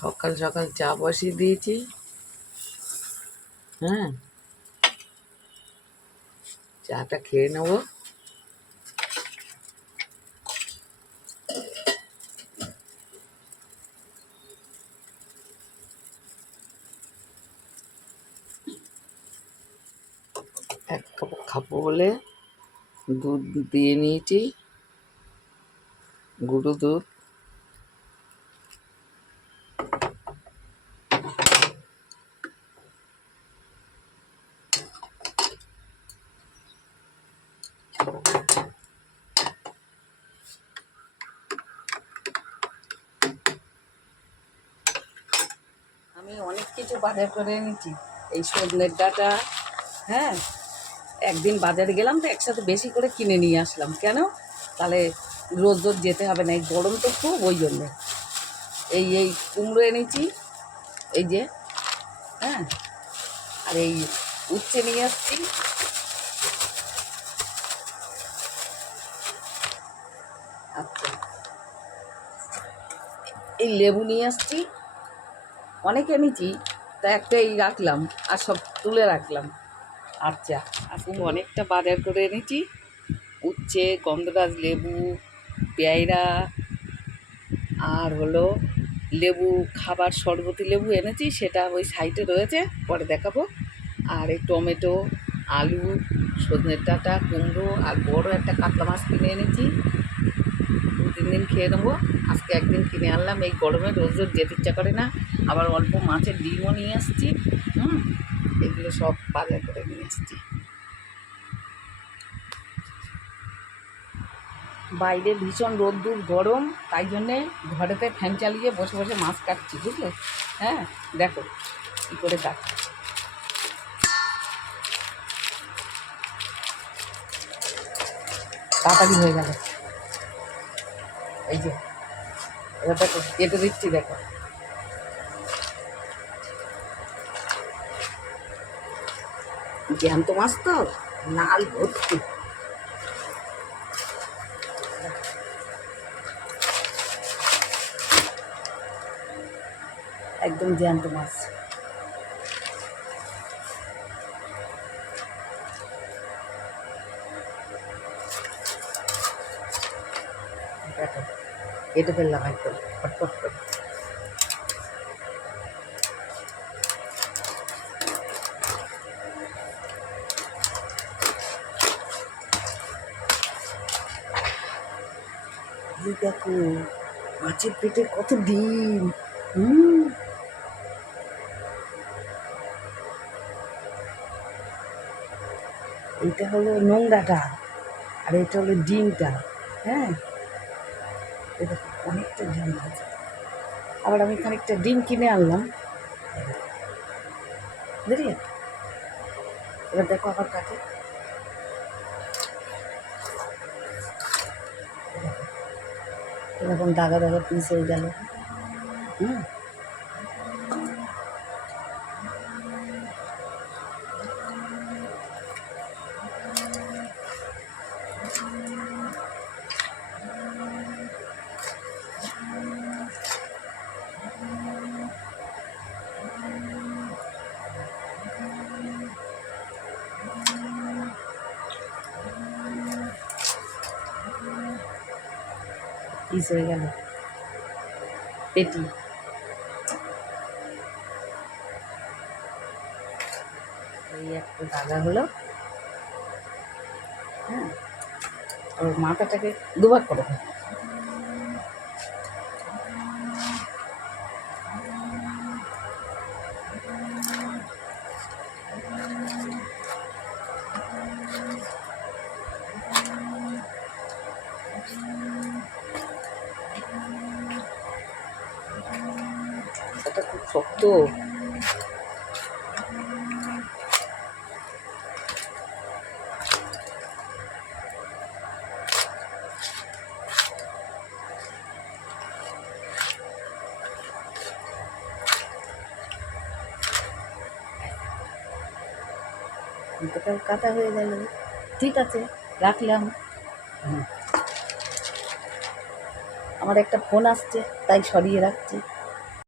সকাল সকাল চা বসিয়ে দিয়েছি। হ্যাঁ। চাটা খেয়ে নেব। এক কাপ খাব বলে দুধ দিয়ে নিয়েছি। গুঁড়ো দুধ। আমি অনেক কিছু বাজার করে এনেছি। এই সজনের ডাটা হ্যাঁ? একদিন বাজারে গেলাম তো একসাথে বেশি করে কিনে নিয়ে আসলাম। কেন? তাহলে রোজ রোজ যেতে হবে না, এই গরম তো খুব ওই জন্যে। এই এই কুমড়ো এনেছি, এই যে হ্যাঁ? আর এই উচ্ছে নিয়ে আসছি। আচ্ছা। এই লেবু নিয়ে আসছি। অনেক এনেছি তা একটা এই রাখলাম আর সব তুলে রাখলাম। আচ্ছা আপু অনেকটা বাজার করে এনেছি। উচ্ছে, গন্ধরাজ লেবু পেয়ারা আর হলো লেবু, খাবার শরবতি লেবু এনেছি, সেটা ওই সাইডে রয়েছে, পরে দেখাবো। আর এই টমেটো, আলু সজনের ডাঁটা, কুমড়ো, আর বড় একটা কাতলা মাছ কিনে এনেছি। তিন দিন খেয়ে নেব। আজকে একদিন কিনে আনলাম, এই গরমে রোজ রোজ যেতে ইচ্ছা করে না, আবার অল্প মাছের ডিমও নিয়ে আসছি, হুম, এগুলো সব বাজার করে নিয়ে আসছি। বাইরে ভীষণ রোদ্দুর, গরম, তাই জন্যে ঘরেতে ফ্যান চালিয়ে বসে বসে মাছ কাটছি, বুঝলে? হ্যাঁ দেখো কী করে কাটছি। তাড়াতাড়ি হয়ে গেল। এই যে এবার দেখো কেটে দিচ্ছি দেখো। জ্যান্ত মাছ তো, লাল ভর্তি। একদম জ্যান্ত মাছ। দেখো। কেটে ফেললাম একদম, ফটফট করে। দেখো, মাছের পেটে কত ডিম। হুম এইটা হলো নোংরাটা, আর এটা হলো ডিমটা হ্যাঁ? এই অনেকটা ডিম আছে আবার আমি খানিকটা ডিম কিনে আনলাম। বুঝলি? এবার দেখো আবার কাটে এরকম দাগা দাগা পিস হয়ে গেল। হুম? পিস হয়ে গেল। পেটি। এই একটা দাগা হলো। হ্যাঁ ওর মাথাটাকে দুবার করে এটা খুব শক্ত। কাটা হয়ে গেল। ঠিক আছে রাখলাম। আমার একটা ফোন আসছে তাই সরিয়ে রাখছি।